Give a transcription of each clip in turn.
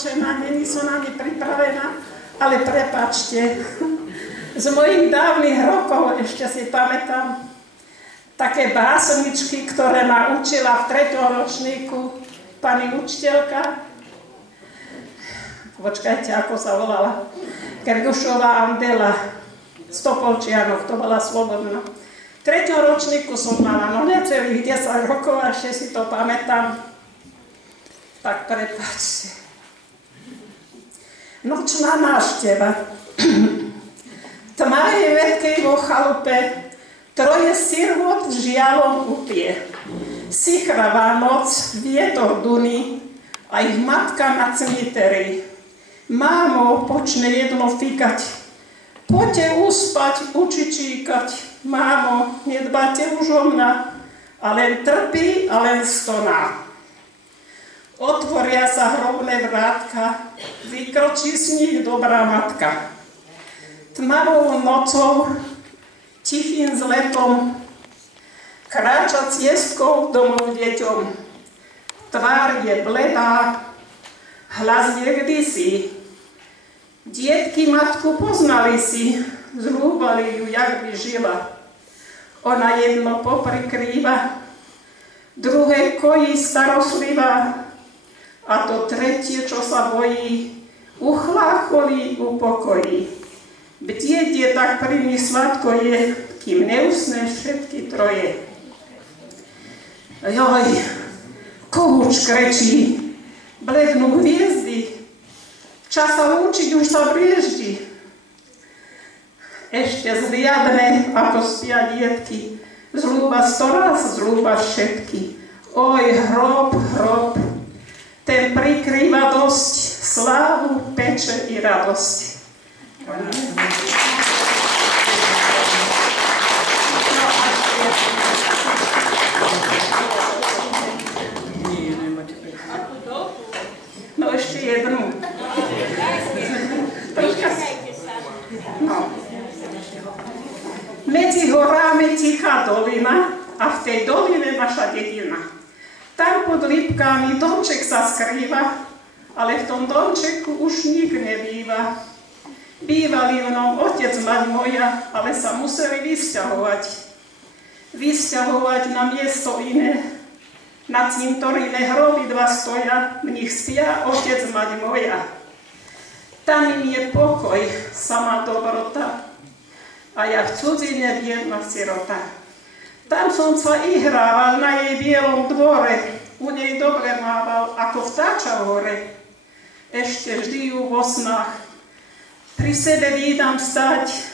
naučená, není som na ne pripravená, ale prepáčte. Z mojich dávnych rokov ešte si pamätám také básničky, ktoré ma učila v 3. ročníku pani učiteľka. Počkajte, ako sa volala. Gergušová Andela z Topolčianov, to bola slobodná. V 3. ročníku som mala necelých 10 rokov a ešte si to pamätám. Tak prepáčte. Nočná návšteva. Tma je veľkej vo chalupe, troje sirvot žialom upie. Sichravá noc, vietor duní a ich matka na cmiteri. Mámo, počne jedno fíkať. Poďte uspať, učičíkať. Mámo, nedbáte už o mňa, a len trpí a len stoná. Otvoria sa hrobné vrátka, vykročí z nich dobrá matka. Tmavou nocou, tichým zletom, kráča ciestkou domov deťom. Tvár je bledá, hlas je kdysi. Dietky matku poznali si, zľúbali ju, jak by žila. Ona jedno poprikrýva, druhé kojí starostlivá, a to tretie, čo sa bojí, uchlácholí, upokojí. Bdieť je tak pri nich sladko je, kým neusne všetky troje. Joj, kohúč krečí, blednú hviezdy, čas sa lúčiť už sa brieždi. Ešte zliadne, ako spia dietky, zľúba 100 raz, zľúba všetky. Oj, hrob, hrob, ten prikrýva dosť slávu, peče i radosť. No ešte jednu. No. Medzi horami tichá dolina a v tej doline naša dedina. Tam pod lípkami domček sa skrýva, ale v tom domčeku už nik nebýva. Bývali v ňom otec, mať moja, ale sa museli vysťahovať. Vysťahovať na miesto iné. Na cintoríne hroby 2 stoja, v nich spia otec, mať moja. Tam im je pokoj, sama dobrota, a ja v cudzine biedna sirota. Tam som sa ihrával na jej bielom dvore, u nej dobre mával, ako vtáča v hore. Ešte vždy ju vo snách pri sebe vídam stať.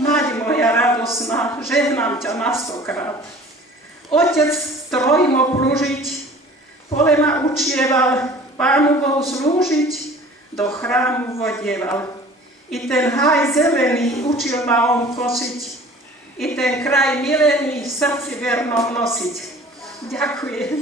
Mať moja radosná, žehnám ťa na 100-krát. Otec strojmo pružiť, pole ma učieval, Pánu Bohu slúžiť, do chrámu vodieval. I ten háj zelený učil ma on kosiť, i ten kraj milený v srdci vernom nosiť. Ďakujem.